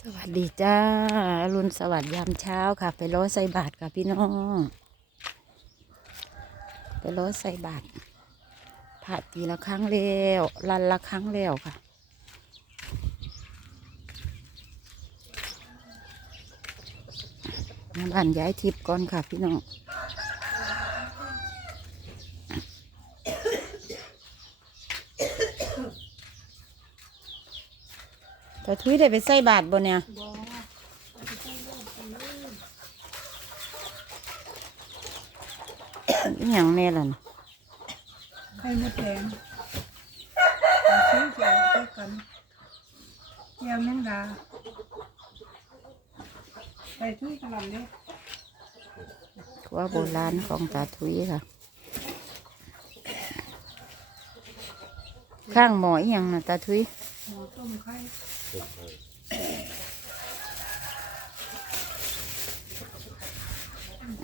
สวัสดีจ้าอรุณสวัสดิ์ยามเช้าค่ะ ไปร้อใส่บาทค่ะพี่น้อง ไปร้อใส่บาทผ่าตีละครั้งแล้วรันละครั้งแล้วค่ะมาบ้านย้ายทิพย์ก่อนค่ะพี่น้อง แต่ทุยได้ไปใส่บาทบนเนี่ยอหย่างแน่ล่ะน่ะไข่มดแดงปลาชิ้นเจียวด้วยกันเจียวแมงดาใส่ถ้วยกระหล่ำเนี่ยครัว่าโบราณของตาทุยค่ะ ข้างหมออหย่างนะตาทุยหมอต้มไข่ ไ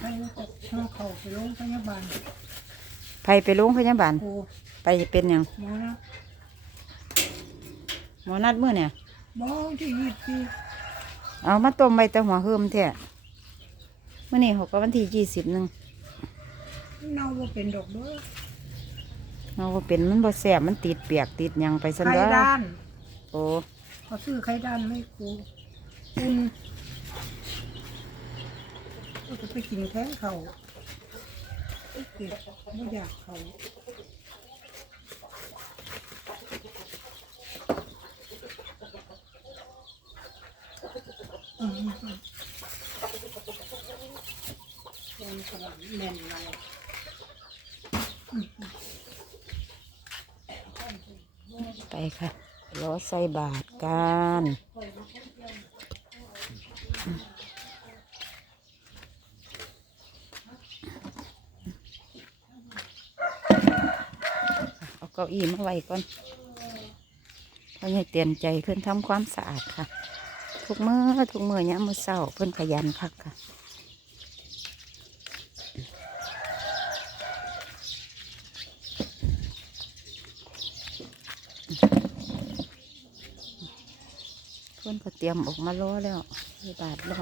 ข่แล้วก็ห่อเข่าไปโรงพยาบาลไปไปโรงพยาบาล โอ้ไปเป็นหยังหมอนะหมอนัดเมื่อเนี่ย บอที่ยี่สิบเอามาต้มใบแต่หัวเฮิมแท้เมื่อนี้หกวันที่ยี่สิบหนึ่งเน่าว่าเป็นดอกเบ้อเอาว่าเป็นมันบ่แสบมันติดเปียกติดหยังไปสันไข่เด้อด้านโอ้ เขาซื้อไข่ด้านไม่กูอุ่นก็จะไปกินแทนเขาเกลียดไม่อยากเขาอืมแกงกระหล่ำแน่นเลยไปค่ะ รอใส่บาทกันเอาเก้าอี้มาไว้ก่อนเพราะให้เตียนใจเพื่อนทำความสะอาดค่ะ ทุกมือทุกมือเนี้ยมมือเศร้าเพื่อนขยันคักค่ะ พิ่นก็เตรียมออกมาล้อแล้วมีบาทล้อ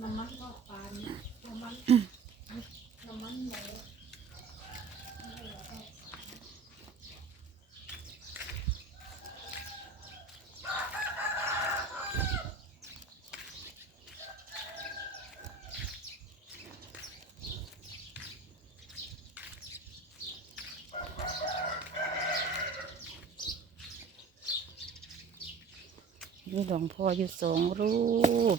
มันมันนอกปานมัน หลวงพ่ออยู่สองรูป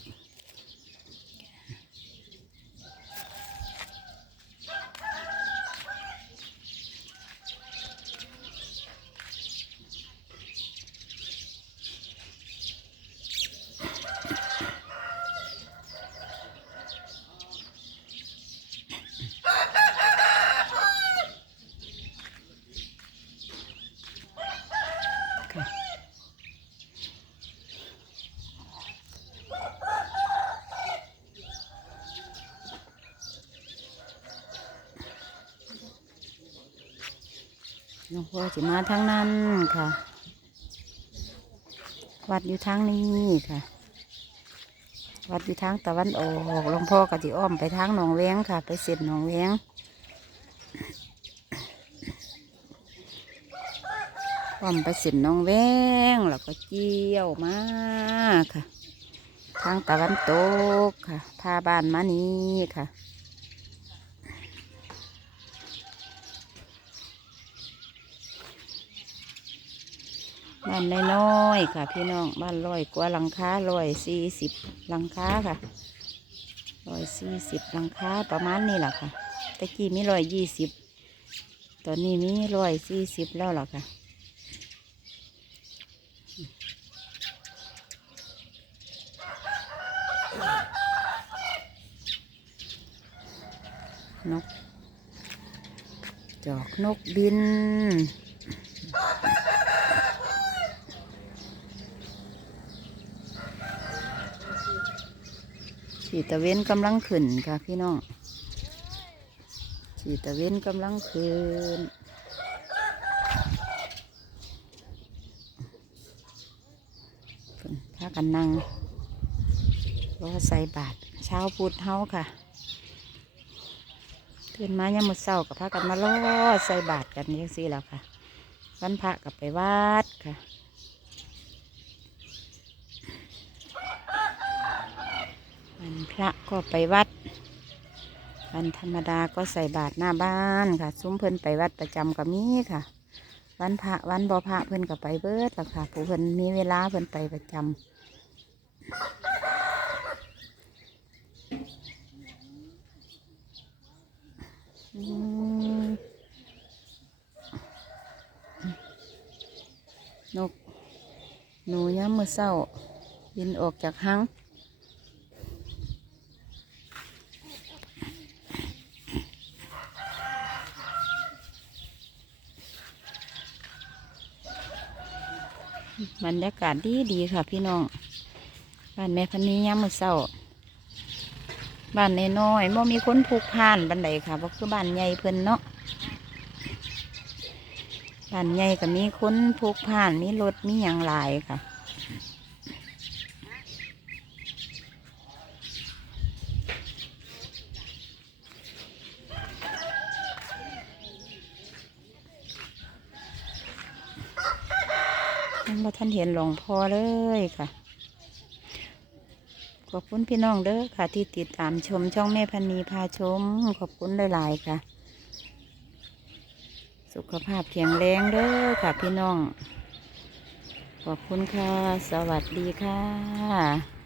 หลวงพ่อจะมาทางนั้นค่ะ วัดอยู่ทางนี้ค่ะ วัดอยู่ทางตะวันออกหลวงพ่อก็จะอ้อมไปทางหนองแวงค่ะ ไปเสร็จหนองแวงความไปเสินน้องแวงแล้วก็เจียวมาค่ะ ทางตะวันตกค่ะพาบ้านมานี้ค่ะ บ้านน้อยๆค่ะ พี่น้องบ้านร้อยกว่าหลังคาร้อยสี่สิบหลังคาค่ะร้อยสี่สิบหลังคาประมาณนี้แหละค่ะตะกี้มีร้อยยี่สิบตอนนี้มีร้อยสี่สิบแล้วล่ะค่ะนก จอกนกบิน ฉีตะเว้นกำลังขึ้นค่ะพี่น้องฉีตะเว้นกำลังขึ้นพากันนั่งรอใส่บาตรเช้าพุธเฮาค่ะตื่นมายามมื้อเช้ากับพากันมารอใส่บาตรกันจังซี่แล้วค่ะวันพระกับไปวัดค่ะ วันพ ระก็ไปวัด วันธรรมดาก็ใส่บาตรหน้าบ้านค่ะ ซุ้มเพิ่นไปวัดประจำก็มีค่ะ วันพระวันบ่พระเพิ่นก็ไปเบิดแล้วค่ะผู้เพิ่นมีเวลาเพิ่นไปประจำนก หนูย้ำมือเศร้าบินออกจากหัง บรรยากาศดีดีค่ะพี่น้อง บ้านแม่พันนี้ย้ำมือเศร้า บ้านน้อยๆบ่มีคนผูกผ่านบันไดค่ะเพราะคือบ้านใหญ่เพิ่นเนาะ บ้านใหญ่ก็มีคนผูกผ่านมีรถมีอย่างหลายค่ะ ยังบ่ท่านเห็นหลวงพ่อเลยค่ะ ขอบคุณพี่น้องเด้อค่ะ ที่ติดตามชมช่องแม่พันนีพาชม ขอบคุณหลายๆค่ะ สุขภาพแข็งแรงเด้อค่ะพี่น้อง ขอบคุณค่ะ สวัสดีค่ะ